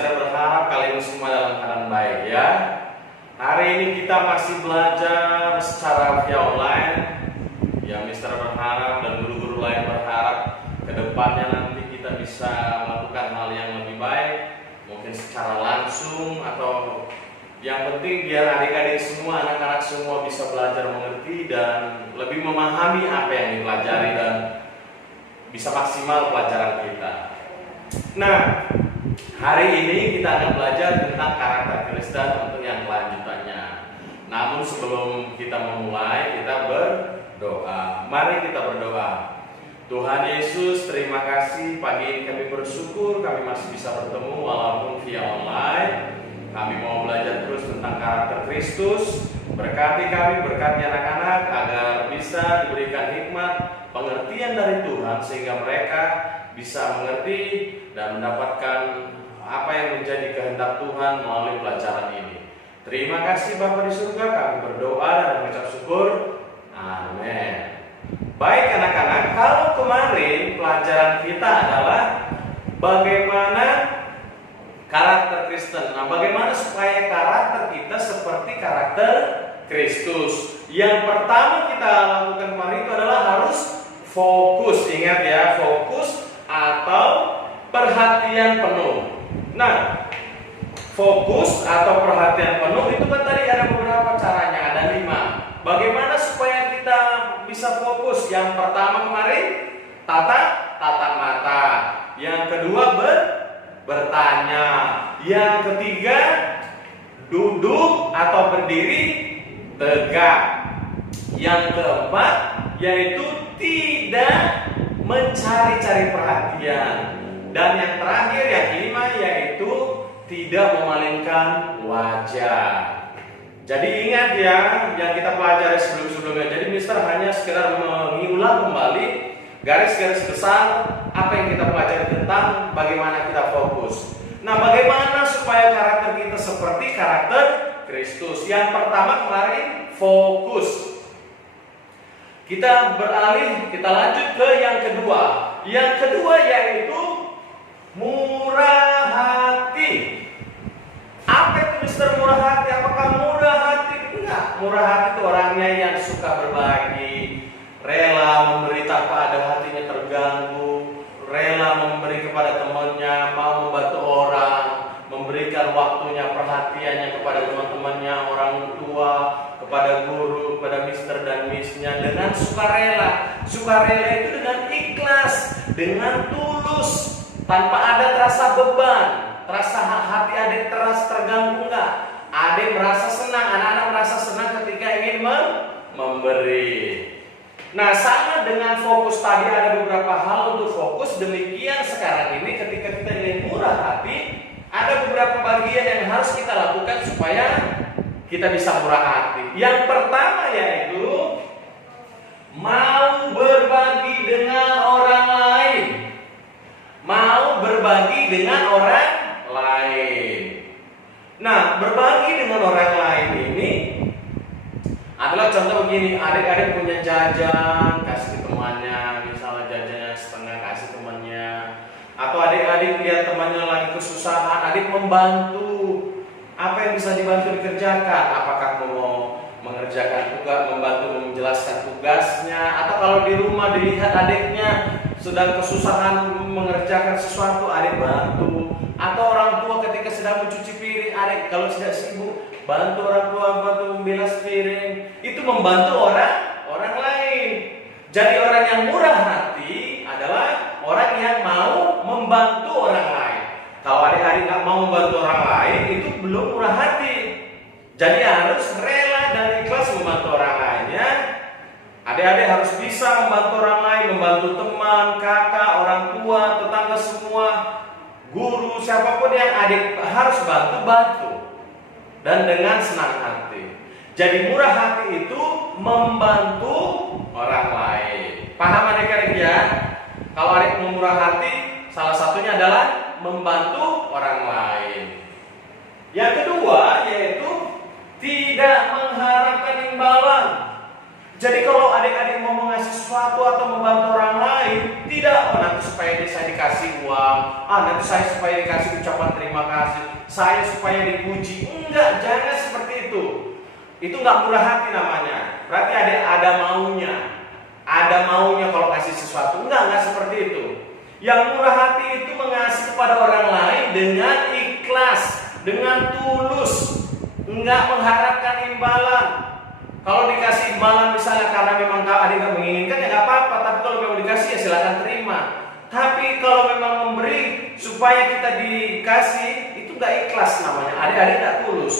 Mister berharap kalian semua dalam keadaan baik ya. Hari ini kita masih belajar secara via online. Ya, Mister berharap dan guru-guru lain berharap ke depannya nanti kita bisa melakukan hal yang lebih baik, mungkin secara langsung atau yang penting biar adik-adik semua, anak-anak semua bisa belajar mengerti dan lebih memahami apa yang dipelajari dan bisa maksimal pelajaran kita. Nah, hari ini kita akan belajar tentang karakter Kristen untuk yang kelanjutannya. Namun sebelum kita memulai, kita berdoa. Mari kita berdoa. Tuhan Yesus, terima kasih pagi ini kami bersyukur kami masih bisa bertemu walaupun via online. Kami mau belajar terus tentang karakter Kristus. Berkati kami, berkati anak-anak agar bisa diberikan hikmat, pengertian dari Tuhan sehingga mereka bisa mengerti dan mendapatkan apa yang menjadi kehendak Tuhan melalui pelajaran ini. Terima kasih Bapa di surga, kami berdoa dan mengucap syukur. Amin. Baik anak-anak, kalau kemarin pelajaran kita adalah bagaimana karakter Kristen. Nah, bagaimana supaya karakter kita seperti karakter Kristus? Yang pertama kita lakukan kemarin itu adalah harus fokus. Ingat ya, fokus atau perhatian penuh. Nah, fokus atau perhatian penuh itu kan tadi ada beberapa caranya, ada 5. Bagaimana supaya kita bisa fokus? Yang pertama kemarin tatap mata. Yang kedua bertanya. Yang ketiga duduk atau berdiri tegak. Yang keempat yaitu tidak mencari-cari perhatian. Dan yang terakhir, yang kelima, yaitu tidak memalingkan wajah. Jadi ingat ya, yang kita pelajari sebelum-sebelumnya. Jadi Mister hanya sekedar mengulang kembali garis-garis besar apa yang kita pelajari tentang bagaimana kita fokus. Nah, bagaimana supaya karakter kita seperti karakter Kristus? Yang pertama kemarin fokus. Kita beralih, kita lanjut ke yang kedua. Yang kedua yaitu murah hati. Apa itu Mister murah hati? Apakah murah hati? Enggak. Murah hati itu orangnya yang suka berbagi, rela memberi tanpa ada hatinya terganggu, rela memberi kepada temannya, mau membantu orang, memberikan waktunya, perhatiannya kepada teman-temannya, orang tua, kepada guru, kepada Mister dan Missnya dengan sukarela. Sukarela itu dengan ikhlas, dengan tulus, tanpa ada terasa beban, terasa hati adik terasa terganggu enggak. Adik merasa senang, anak-anak merasa senang ketika ingin memberi. Nah, sama dengan fokus tadi ada beberapa hal untuk fokus. Demikian sekarang ini ketika kita ingin murah hati, ada beberapa bagian yang harus kita lakukan supaya kita bisa murah hati. Yang pertama yaitu mau berbagi dengan orang lain. Mau berbagi dengan orang lain. Nah, berbagi dengan orang lain ini adalah contoh begini, adik-adik punya jajan, kasih ke temannya, misalnya jajannya setengah kasih temannya. Atau adik-adik lihat temannya lagi kesusahan, adik membantu. Apa yang bisa dibantu dikerjakan? Apakah mau mengerjakan tugas, membantu menjelaskan tugasnya, atau kalau di rumah dilihat adiknya sedang kesusahan mengerjakan sesuatu, adik bantu. Atau orang tua ketika sedang mencuci piring, adik kalau tidak sibuk bantu orang tua, bantu membilas piring. Itu membantu orang lain. Jadi orang yang murah hati adalah orang yang mau membantu orang lain. Kalau adik-adik nggak mau membantu orang lain, itu belum murah hati. Jadi harus rela dan ikhlas membantu orang lainnya. Adik-adik harus bisa membantu orang lain, membantu teman, kakak, orang tua, tetangga semua, guru, siapapun yang adik harus bantu. Dan dengan senang hati. Jadi murah hati itu membantu orang lain. Paham adik-adik ya? Kalau adik mau murah hati, salah satunya adalah membantu orang lain. Yang kedua yaitu tidak mengharapkan imbalan. Jadi kalau adik-adik mau mengasih sesuatu atau membantu orang lain, tidak nanti supaya saya dikasih uang, nanti saya supaya dikasih ucapan terima kasih, saya supaya dipuji. Enggak, jangan seperti itu. Itu enggak murah hati namanya. Berarti ada maunya. Ada maunya kalau kasih sesuatu. Enggak seperti itu. Yang murah hati itu mengasihi kepada orang lain dengan ikhlas, dengan tulus, enggak mengharapkan imbalan. Kalau dikasih imbalan misalnya karena memang adik nggak menginginkan, ya nggak apa-apa. Tapi kalau memang dikasih, ya silakan terima. Tapi kalau memang memberi supaya kita dikasih, itu nggak ikhlas namanya. Adik-adik nggak tulus.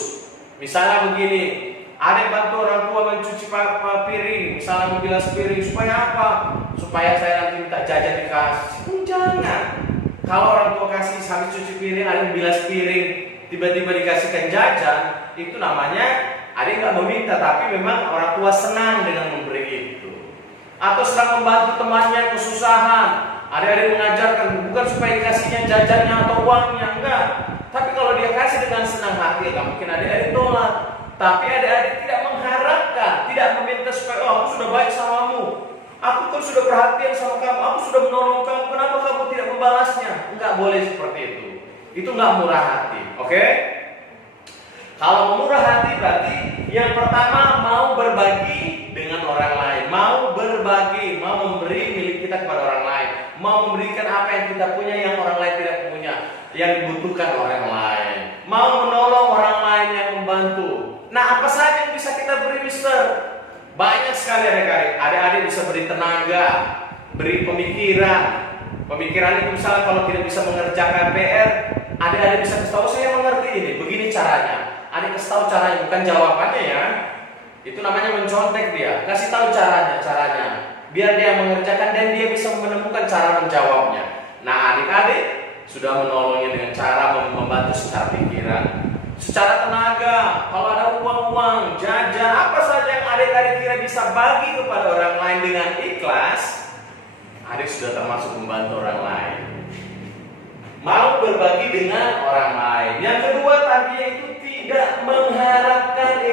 Misalnya begini, adik bantu orang tua mencuci piring, misalnya membilas piring, supaya apa? Supaya saya nanti minta jajan dikasih. Jangan. Kalau orang tua kasih sambil cuci piring, adik bilas piring, tiba-tiba dikasihkan jajan, itu namanya adik nggak meminta, tapi memang orang tua senang dengan memberi itu. Atau sedang membantu temannya kesusahan, adik-adik mengajarkan bukan supaya dikasihnya jajannya atau uangnya, enggak. Tapi kalau dia kasih dengan senang hati, nggak mungkin adik-adik tolak. Tapi adik-adik tidak mengharapkan, tidak meminta supaya aku sudah baik samamu, aku kan sudah perhatian sama kamu, aku sudah menolong kamu, kenapa kamu tidak membalasnya? Enggak boleh seperti itu. Itu nggak murah hati, oke? Kalau murah hati berarti yang pertama mau berbagi dengan orang lain, mau berbagi, mau memberi milik kita kepada orang lain, mau memberikan apa yang kita punya yang orang lain tidak punya, yang dibutuhkan orang lain, mau menolong orang lain yang membantu. Nah, apa saja yang bisa kita beri, Mister? Banyak sekali adik-adik. Adik-adik bisa beri tenaga, beri pemikiran. Pemikiran itu misalnya kalau tidak bisa mengerjakan PR, adik-adik bisa kasih tahu, saya mengerti ini, begini caranya. Adik kasih tahu caranya, bukan jawabannya ya. Itu namanya mencontek dia. Kasih tahu caranya. Biar dia mengerjakan dan dia bisa menemukan cara menjawabnya. Nah, adik-adik sudah menolongnya dengan cara membantu secara pikiran, secara tenaga. Kalau ada uang-uang, jajan, apa saja yang adik-adik kira bisa bagi kepada orang lain dengan ikhlas, adik sudah termasuk membantu orang lain. Mau berbagi dengan orang lain. Yang kedua tadi itu tidak mengharapkan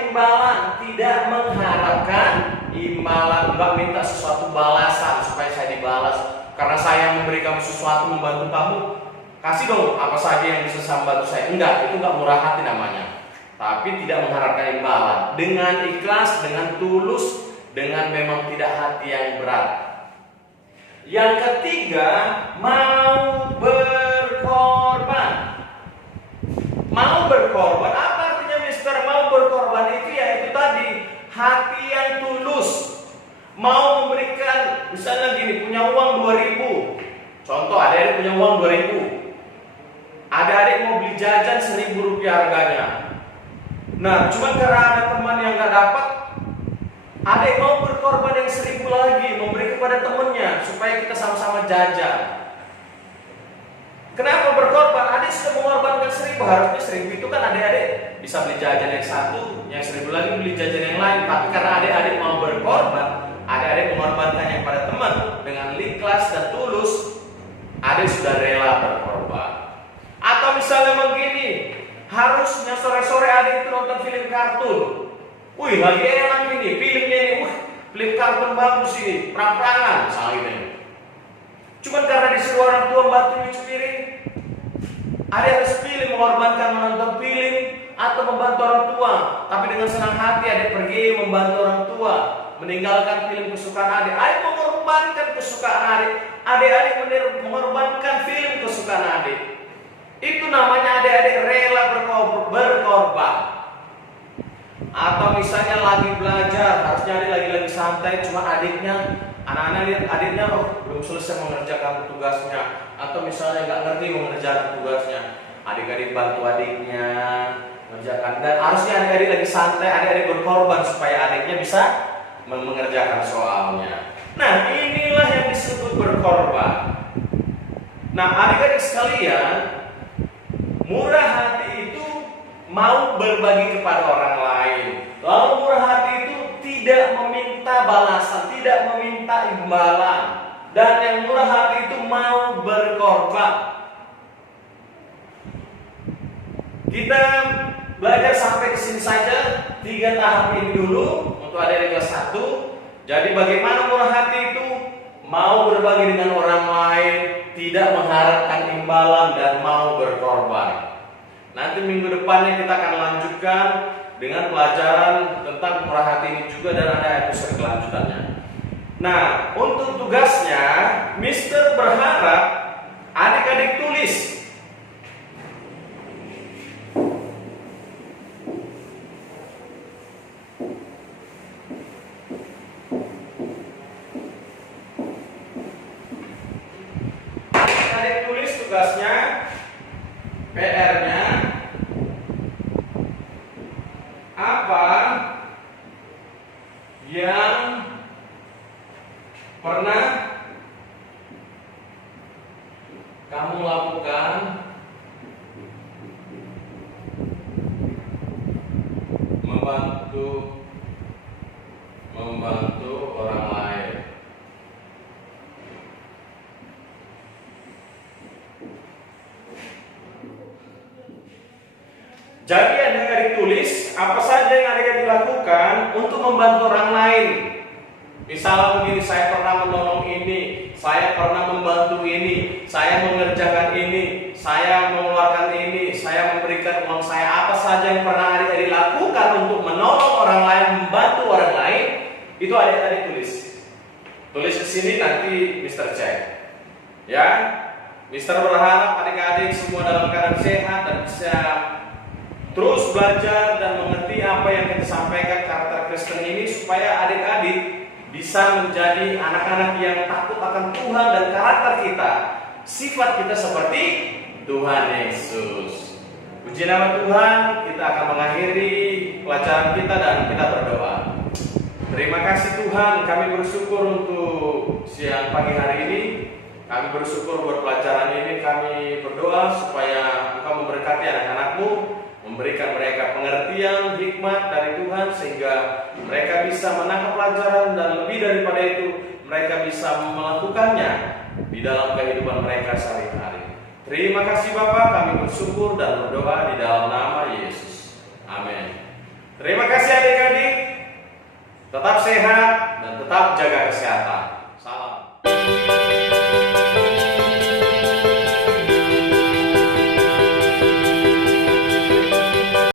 imbalan, enggak minta sesuatu balasan supaya saya dibalas karena saya memberi kamu sesuatu, membantu kamu, kasih dong apa saja yang bisa membantu saya. Enggak, itu enggak murah hati namanya. Tapi tidak mengharapkan imbalan, dengan ikhlas, dengan tulus, dengan memang tidak hati yang berat. Yang ketiga, mau berkorban. Mau berkorban, apa artinya Mister? Mau berkorban itu ya itu tadi, hati yang tulus. Mau memberikan, misalnya gini, punya uang 2.000. Contoh, adik-adik punya uang 2.000. Adik-adik mau beli jajan 1.000 rupiah harganya. Nah, cuma karena ada teman yang nggak dapat, adik mau berkorban yang 1.000 lagi, memberi kepada temannya supaya kita sama-sama jajan. Kenapa berkorban? Adik sudah mengorbankan 1.000, harusnya 1.000 itu kan adik-adik bisa beli jajan yang satu, yang 1.000 lagi beli jajan yang lain. Tapi karena adik-adik mau berkorban, adik-adik mengorbankannya kepada teman dengan ikhlas dan tulus, adik sudah rela berkorban. Atau misalnya begini, harusnya sore-sore adik itu nonton film kartun. Wih, lagi enak ini, filmnya ini, film kartun bagus ini, perang-perangan misalnya gitu. Cuman karena disuruh orang tua bantu nyuci piring, adik harus pilih mengorbankan menonton film atau membantu orang tua. Tapi dengan senang hati adik pergi membantu orang tua, meninggalkan film kesukaan adik. Adik mengorbankan kesukaan adik, adik-adik mengorbankan film kesukaan adik. Itu namanya adik-adik rela berkorban. Atau misalnya lagi belajar, harusnya adik lagi santai, cuma adiknya, anak-anak lihat adiknya belum selesai mengerjakan tugasnya, atau misalnya nggak ngerti mengerjakan tugasnya, adik-adik bantu adiknya mengerjakan. Dan harusnya adik-adik lagi santai, adik-adik berkorban supaya adiknya bisa mengerjakan soalnya. Nah, inilah yang disebut berkorban. Nah, adik-adik sekalian, murah hati itu mau berbagi kepada orang lain. Lalu murah hati itu tidak meminta balasan, tidak meminta imbalan. Dan yang murah hati itu mau berkorban. Kita belajar sampai ke sini saja, 3 tahap ini dulu untuk adik-adik kelas 1. Jadi bagaimana murah hati itu? Mau berbagi dengan orang lain, tidak mengharapkan imbalan dan mau berkorban. Nanti minggu depannya kita akan lanjutkan dengan pelajaran tentang murah hati ini juga, dan ada episode kelanjutannya. Nah, untuk tugasnya, Mister berharap adik-adik tulis tugasnya, PR-nya apa yang pernah kamu lakukan membantu orang lain. Jadi adik-adik tulis apa saja yang adik-adik lakukan untuk membantu orang lain. Misalnya begini, saya pernah menolong ini, saya pernah membantu ini, saya mengerjakan ini, saya mengeluarkan ini, saya memberikan uang saya. Apa saja yang pernah adik-adik lakukan untuk menolong orang lain, membantu orang lain, itu adik-adik tulis. Tulis di sini, nanti Mister cek. Ya, Mister berharap adik-adik semua dalam keadaan sehat dan bisa terus belajar dan mengerti apa yang kita sampaikan karakter Kristen ini, supaya adik-adik bisa menjadi anak-anak yang takut akan Tuhan dan karakter kita, sifat kita seperti Tuhan Yesus. Puji nama Tuhan, kita akan mengakhiri pelajaran kita dan kita berdoa. Terima kasih Tuhan, kami bersyukur untuk siang pagi hari ini. Kami bersyukur buat pelajaran ini. Kami berdoa supaya Engkau memberkati anak-anak-Mu, memberikan mereka pengertian, hikmat dari Tuhan, sehingga mereka bisa menangkap pelajaran, dan lebih daripada itu mereka bisa melakukannya di dalam kehidupan mereka sehari-hari. Terima kasih Bapak, kami bersyukur dan berdoa di dalam nama Yesus. Amin. Terima kasih adik-adik. Tetap sehat dan tetap jaga kesehatan.